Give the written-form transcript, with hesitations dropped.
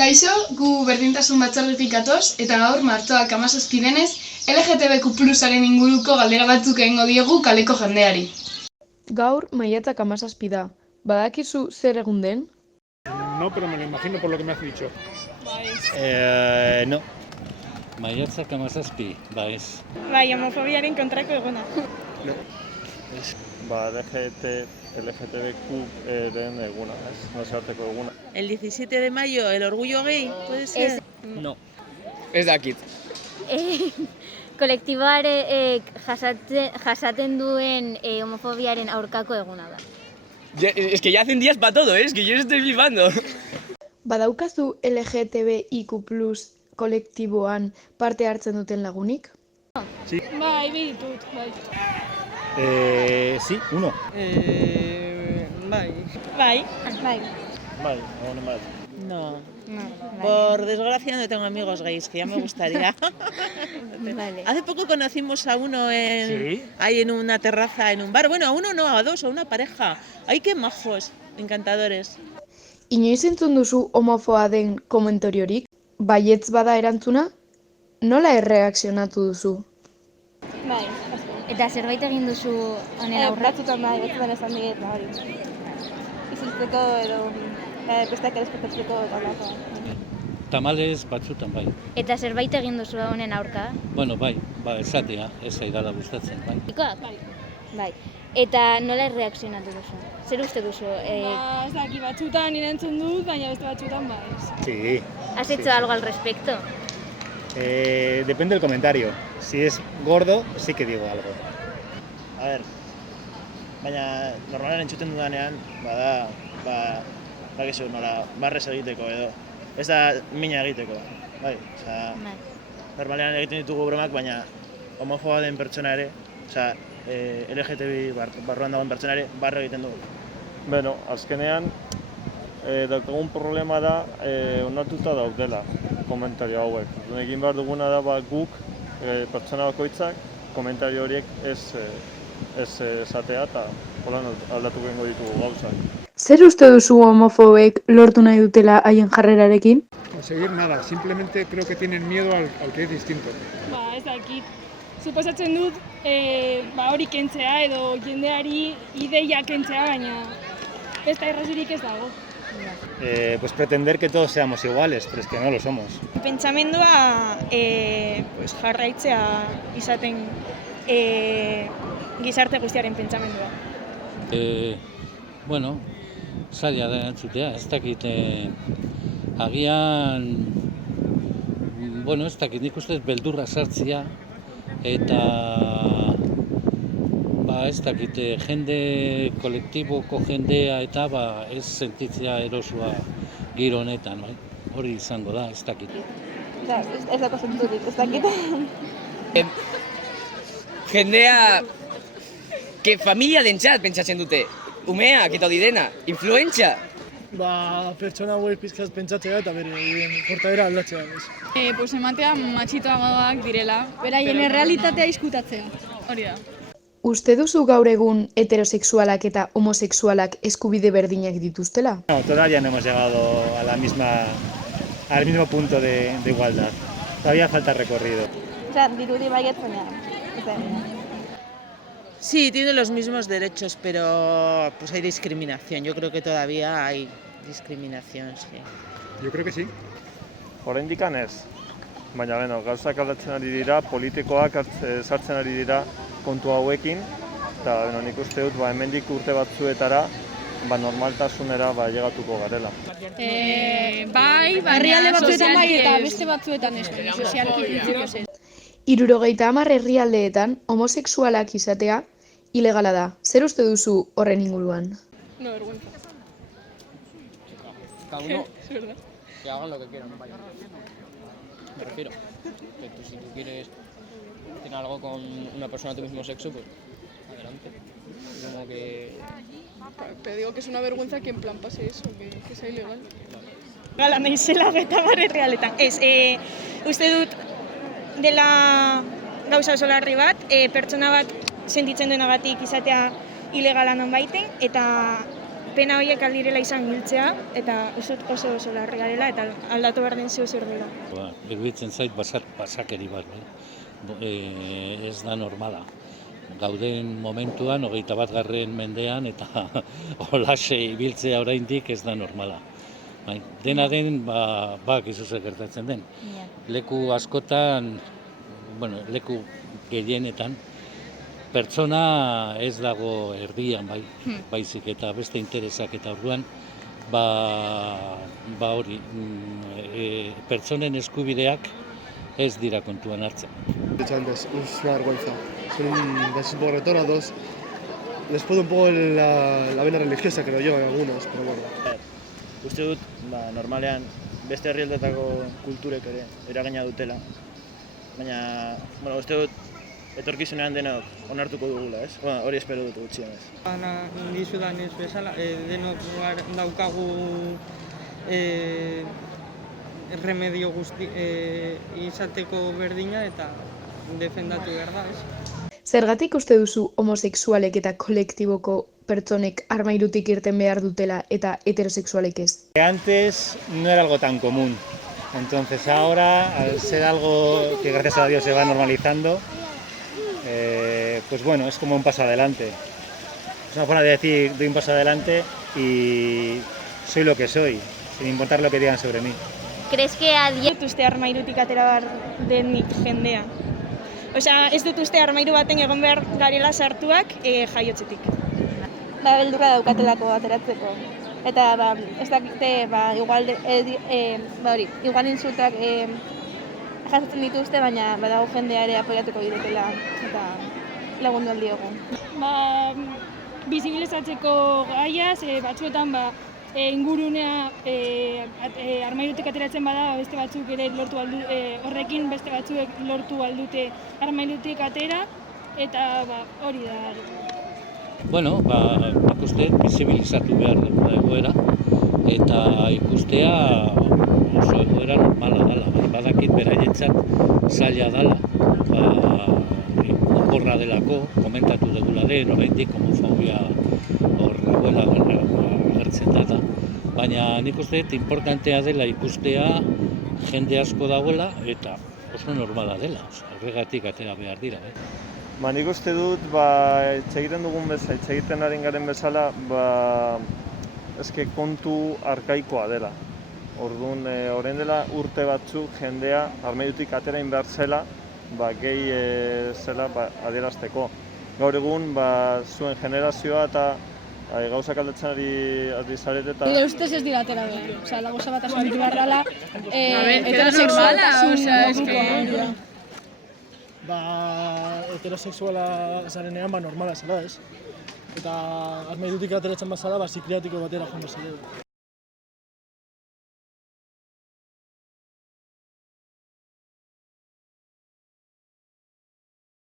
Kaixo, gu berdintasun batzordetik gatoz, eta gaur martxoak 17 denez, LGTBQ+aren inguruko galdera batzuk egingo diegu kaleko jendeari. Gaur maiatzak 17 da. Badakizu zer egun den? No, pero me lo imagino por lo que me has dicho. No. Maiatzak 17, ez. Bai, homofobiaren kontrako eguna. LGTBQ-ren eguna, nazioarteko eguna. El 17 de mayo, el orgullo gay, ¿puede ser? No. Ez dakit. Kolektiboare jasaten duen homofobiaren aurkako eguna da. Es que ya hacen días para todo, es que yo estoy flipando. Badaukazu LGTBIQ+ kolektiboan parte hartzen duten lagunik? Sí. Bai, ditut, bai. Sí, uno. Bai. Bai. Bai, egon bat. No. Por desgracia no tengo amigos gays, que ya me gustaría. Vale. Hace poco conocimos a uno ¿Sí? ahí en una terraza, en un bar. Bueno, a uno no, a dos, a una pareja. ¡Ay, qué majos! Encantadores. Inoiz entzun duzu homofoa den komentariorik? Baietz bada erantzuna? Nola erreakzionatu duzu? Bai, Eta zerbait egin duzu honen aurre? batzutan esan diet, hori. Isiltzeko edo besteak errespetatzeko eta lako. Tamales batzutan, bai. Eta zerbait egin duzu honen aurka? Bueno, bai, esatea, ez zaidala gustatzen, bai. Bai. Eta nola erreakzionatu duzu? Zer uste duzu? Ez daki batzutan irentzun dut, baina beste batzutan bai. Sí. ¿Has hecho algo al respecto? Depende del comentario. Si es gordo, sí que digo algo. A ver, baina normalen entzuten dudanean, bakizu nola, barrez egiteko edo, ez da mina egiteko, bai, osea, normalean egiten ditugu bromak, baina homofoba den pertsona ere, osea, LGTBI barruan dagoen pertsona ere, barre egiten dugu. Beno, azkenean, daukagun problema da, onartuta daudela komentario hauek. Egin behar duguna da guk, pertsona bakoitzak, komentario horiek ez esatea eta holan aldatu gengo ditugu gauzak. Zer uste duzu homofobek lortu nahi dutela haien jarrerarekin? Conseguir nada, simplemente creo que tienen miedo al que es distinto. Ez dakit. Suposatzen dut, hori kentzea edo jendeari ideia kentzea, baina ez da errazirik ez dago. Pues pretender que todos seamos iguales, pero es que no lo somos. Pentsamendua jarraitzea izaten gizarte guztiaren pentsamendua. Bueno, zaila da entzutea, ez dakit agian, bueno, ez dakit nik ustez beldurra sartzea, eta ez dakit jende kolektiboko jendea eta ez sentitzea erosua giro honetan, hori izango da, ez dakit. Ez dago zentzurik, ez dakit. Jendea, familia dentzat pentsatzen dute. Umeak eta hori dena, influentzia. Pertsona hauek pizkaz pentsatzea eta bere portaera aldatzea. Pues ematea matxitoagoak direla. Beraien errealitatea izkutatzea. Hori da. Uste duzu gaur egun heterosexualak eta homosexualak eskubide berdinak dituztela? No, todavía no hemos llegado al mismo punto de igualdad. Todavía falta recorrido. Dirudi baiet baina. Sí, tienen los mismos derechos, pero pues hay discriminación. Yo creo que todavía hay discriminación, sí. Yo creo que sí. Oraindik ez. Baina beno, gauzak aldatzen ari dira, politikoak sartzen ari dira kontu hauekin, eta nik uste dut hemendik urte batzuetara normaltasunera llegatuko garela. Bai, herrialde batzuetan bai eta beste batzuetan ez, sozialki printzipioz ez. 70 herrialdeetan homosexualak izatea ilegala da. Zer uste duzu horren inguruan? No, vergüenza. Cada uno que hagan lo que quieran, vaya. Me refiero, que si tú quieres tener algo con una persona de tu mismo sexo, pues adelante. Como que... Pero digo que es una vergüenza que en plan pase eso, que sea ilegal. Gala naizela eta bar errealetan. Uste dut dela gauza oso larri bat, pertsona bat sentitzen duenagatik izatea ilegala nonbaiten, eta pena horiek aldirela izan hiltzea, eta oso larri garela, eta aldatu behar den zeu zer dela. Iruditzen zait basakeri bat, ez da normala. Gauden momentuan, 21. mendean, eta holaxe ibiltzea oraindik ez da normala. Dena den, bakizu zer gertatzen den. Leku askotan, leku gehienetan, pertsona ez dago erdian, baizik eta beste interesak eta orduan, hori, pertsonen eskubideak ez dira kontuan hartzen. Antes, es una vergüenza. Son un desborretón a dos. Les puede un poco la vena religiosa, creo yo, en algunos, pero bueno. Uste dut, normalean, beste herrialdetako kulturek ere eragina dutela. Baina, uste dut, etorkizunean denok onartuko dugula, ez? Hori espero dut gutxienez. Dizudan ez bezala, denok daukagu remedio guzti izateko berdina eta defendatu behar da, ez? Zergatik uste duzu homosexualek eta kolektiboko pertsonek armairutik irten behar dutela eta heterosexualek ez? Antes no era algo tan común, entonces ahora, al ser algo que gracias a Dios se va normalizando, pues bueno, es como un paso adelante. Es una forma de decir, doy un paso adelante y soy lo que soy, sin importar lo que digan sobre mí. ¿Crees que a día... Ez dut uste armairutik atera behar denik jendea. Osea, ez dut uste armairu baten egon behar garela sartuak jaiotzetik. Beldurra daukatelako ateratzeko. Eta ez dakite, igual insultak jasotzen dituzte, baina badago jendea ere apoiatuko didetela eta lagundu aldiogu. Bizibilizatzeko gaiaz, batzuetan ingurunea armairutik ateratzen bada, beste batzuk ere horrekin beste batzuek lortu aldute armairutik atera, eta hori da. Nik uste bizibilizatu behar dugu egoera, eta ikustea oso egoera normala dela. Badakit beraientzat zaila dela, oporra delako, komentatu dugula den, oraindik homofobia hor dagoela agertzen da. Baina nik uste importantea dela ikustea jende asko dagoela eta oso normala dela, horregatik atera behar dira. Nik uste dut, egiten dugun bezala, egiten ari garen bezala, eske kontu arkaikoa dela. Orduan, orain dela urte batzuk jendea armairutik atera behar zela, gehi zela adierazteko. Gaur egun, zuen generazioa eta gauzak aldatzen ari zarete eta... Nire ustez ez dira atera behar. Osea, la goza bat asumitu behar dela, heterosexualtasun modukoa. Heterosexuala zarenean, normala zela, ez? Eta armairutik ateratzen bazala, psikriatiko batera joan bezala.